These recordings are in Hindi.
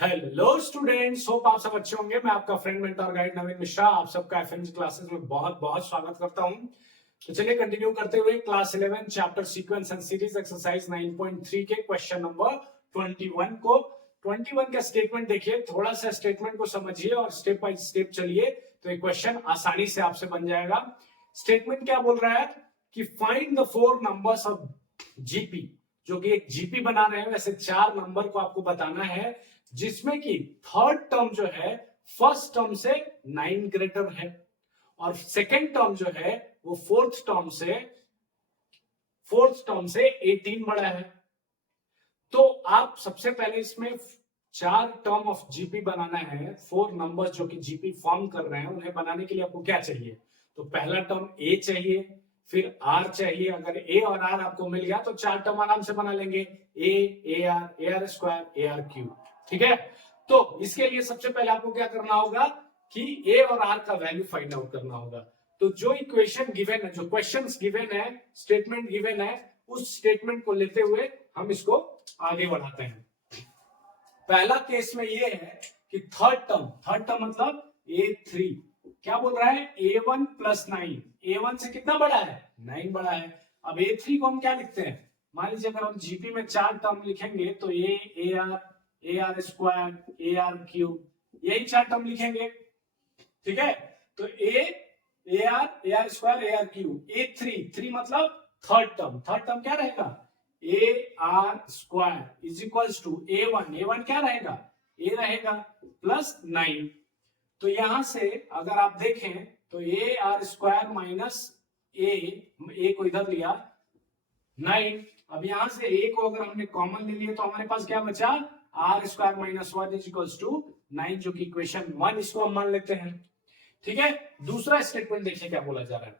हेलो स्टूडेंट्स, होप आप सब अच्छे होंगे। मैं आपका फ्रेंड मेंटर गाइड नवीन मिश्रा आप सबका एफएमजी क्लासेस में बहुत बहुत स्वागत करता हूं। तो चलिए कंटिन्यू करते हुए class 11 chapter sequence and series exercise 9.3 के क्वेश्चन नंबर 21 को 21 का स्टेटमेंट देखिए। थोड़ा सा स्टेटमेंट को समझिए और स्टेप बाय स्टेप चलिए तो ये क्वेश्चन आसानी से आपसे बन जाएगा। स्टेटमेंट क्या बोल रहा है कि find the four numbers of GP, जो कि एक जीपी बना रहे हैं। वैसे चार नंबर को आपको बताना है जिसमें कि थर्ड टर्म जो है फर्स्ट टर्म से 9 ग्रेटर है और सेकेंड टर्म जो है वो फोर्थ टर्म से 18 बड़ा है। तो आप सबसे पहले इसमें चार टर्म ऑफ जीपी बनाना है। फोर नंबर्स जो कि जीपी फॉर्म कर रहे हैं उन्हें बनाने के लिए आपको क्या चाहिए? तो पहला टर्म ए चाहिए, फिर आर चाहिए। अगर ए और आर आपको मिल गया तो चार टर्म आराम से बना लेंगे, ए r square, a r cube. ठीक है, तो इसके लिए सबसे पहले आपको क्या करना होगा कि ए और आर का वैल्यू फाइंड आउट करना होगा। तो जो इक्वेशन गिवन है, जो क्वेश्चंस गिवन है, स्टेटमेंट गिवन है, उस स्टेटमेंट को लेते हुए हम इसको आगे बढ़ाते हैं। पहला केस में ये है कि थर्ड टर्म मतलब A3 क्या बोल रहा है? A1 plus 9। A1 से कितना बड़ा है? 9 बड़ा है। अब A3 को हम क्या लिखते हैं? मान लीजिए अगर हम जीपी में चार टर्म लिखेंगे तो a r square, a r cube, यही चार टर्म लिखेंगे। ठीक है, तो a r square, a r cube. Three मतलब थर्ड टर्म क्या रहेगा? A r square is equals to a one क्या रहेगा? ए रहेगा प्लस 9। तो यहां से अगर आप देखें तो ए आर स्क्वायर माइनस ए को इधर लिया 9। अब यहां से ए को अगर हमने कॉमन ले लिया तो हमारे पास क्या बचा? R square minus 1 is equals to 9, जो कि इक्वेशन 1 इसको हम मान लेते हैं। ठीक है, दूसरा स्टेटमेंट देखिए क्या बोला जा रहा है।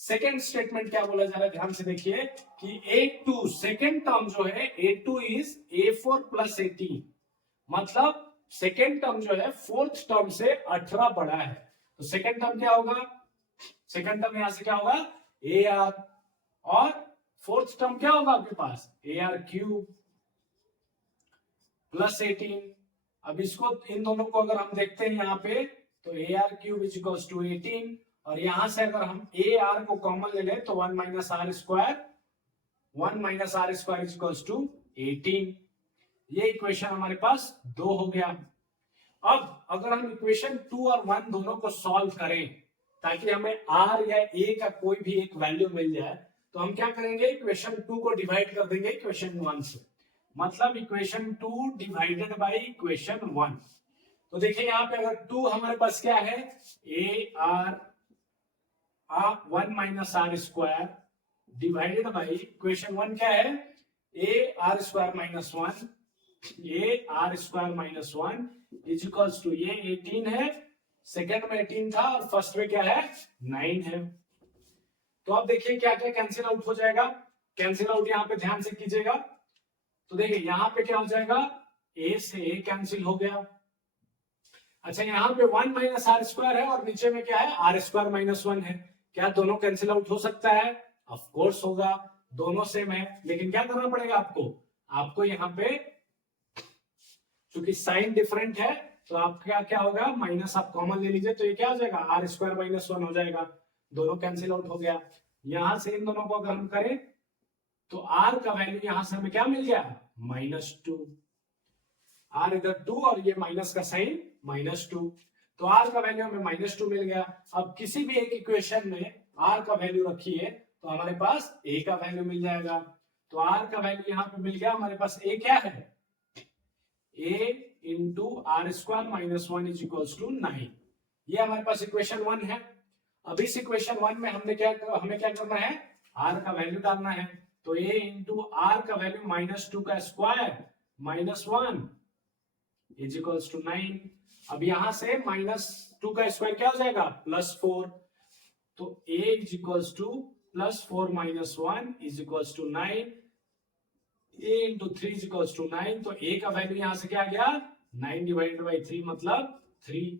सेकेंड स्टेटमेंट क्या बोला जा रहा है, ध्यान से देखिए कि A2 सेकेंड टर्म जो है A2 इज A4 प्लस 18, मतलब सेकेंड टर्म जो है फोर्थ टर्म से 18 बड़ा है। तो सेकेंड टर्म क्या होगा? सेकेंड टर्म यहां से क्या होगा? ए आर, और फोर्थ टर्म क्या होगा आपके पास? A r cube plus 18। अब इसको इन दोनों को अगर हम देखते हैं यहाँ पे तो a r cube is equals to 18, और यहां से अगर हम ए आर को कॉमन ले लें तो 1 minus r square is equals to 18। ये इक्वेशन हमारे पास 2 हो गया। अब अगर हम इक्वेशन 2 और 1 दोनों को सॉल्व करें ताकि हमें आर या ए का कोई भी एक वैल्यू मिल जाए, तो हम क्या करेंगे? इक्वेशन 2 को डिवाइड कर देंगे इक्वेशन 1 से, मतलब इक्वेशन 2 डिवाइडेड बाय इक्वेशन 1। तो देखिए यहाँ पे अगर 2 हमारे पास क्या है? A r 1 minus r square divided by equation 1 क्या है? A r square minus 1, a r square minus 1 is equals to ये 18 है, सेकेंड में 18 था और फर्स्ट में क्या है? 9 है। तो अब देखिए क्या क्या कैंसिल आउट हो जाएगा। कैंसिल आउट यहाँ पे ध्यान से कीजिएगा। तो देखिए यहाँ पे क्या हो जाएगा? ए से ए कैंसिल हो गया। अच्छा, यहाँ पे 1 माइनस आर स्क्वायर है और नीचे में क्या है? आर स्क्वायर माइनस 1 है। क्या दोनों कैंसिल आउट हो सकता है? ऑफ कोर्स होगा, दोनों सेम है। लेकिन क्या करना पड़ेगा आपको यहाँ पे क्योंकि साइन डिफरेंट है तो आपका क्या होगा? माइनस आप कॉमन ले लीजिए तो ये क्या हो जाएगा? आर स्क्वायर माइनस 1 हो जाएगा। दोनों कैंसिल आउट हो गया। यहां से इन दोनों को अगर हम करें तो आर का वैल्यू यहां से हमें क्या मिल गया? -2। आर इधर 2 और ये माइनस का साइन -2, तो आर का वैल्यू हमें -2 मिल गया। अब किसी भी एक इक्वेशन में आर का वैल्यू रखिए तो हमारे पास ए का वैल्यू मिल जाएगा। तो आर का वैल्यू यहां पे मिल गया हमारे पास। ए क्या है? A into r square minus 1 is equals to 9। ये हमारे पास इक्वेशन 1 है। अब इस इक्वेशन 1 में हमें क्या करना है? आर का वैल्यू डालना है। तो ए इंटू आर का वैल्यू -2 का square minus 1 is equals to 9। अब यहां से -2 का स्क्वायर क्या हो जाएगा? +4। तो a is equals to +4 minus 1 is equals to 9। a into 3 is equals to 9। तो a का वैल्यू यहां से क्या आ गया? 9 डिवाइडेड बाई 3 मतलब 3।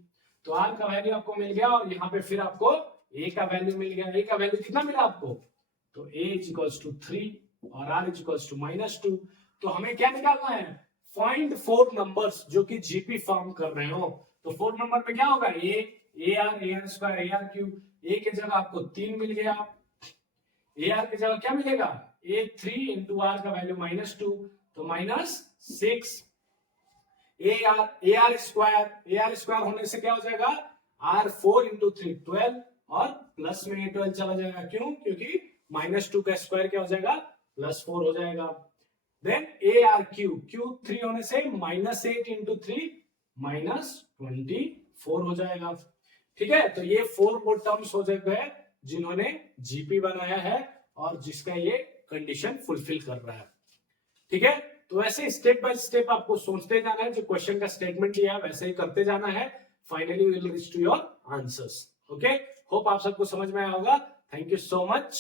तो r का वैल्यू आपको मिल गया और यहाँ पे फिर आपको a का वैल्यू मिल गया। a का वैल्यू कितना मिला आपको? तो a इज इक्वल्स टू 3 और r इज इक्वल्स टू -2। तो हमें क्या निकालना है? फाइंड 4 नंबर्स जो कि जीपी फॉर्म कर रहे हो। तो 4 नंबर पे क्या होगा, a r square a r cube, a की जगह आपको 3 मिल गया, ए आर की जगह क्या मिलेगा, ए 3 इंटू आर का वैल्यू -2 तो -6, ए आर स्क्वायर होने से क्या हो जाएगा, आर 4 इंटू 3 12 और प्लस में 12 चला जाएगा, क्यों, क्योंकि -2 का स्क्वायर क्या हो जाएगा, +4 हो जाएगा। देन ए आर क्यूब 3 होने से -8 इंटू 3 -24 हो जाएगा। ठीक है, तो ये 4 वो टर्म्स हो गए जिन्होंने जीपी बनाया है और जिसका ये कंडीशन फुलफिल कर रहा है। ठीक है, तो ऐसे स्टेप बाय स्टेप आपको सोचते जाना है, जो क्वेश्चन का स्टेटमेंट लिया है वैसे ही करते जाना है, finally will reach to your answers. Okay, hope आप सबको समझ में आया होगा। Thank you so much.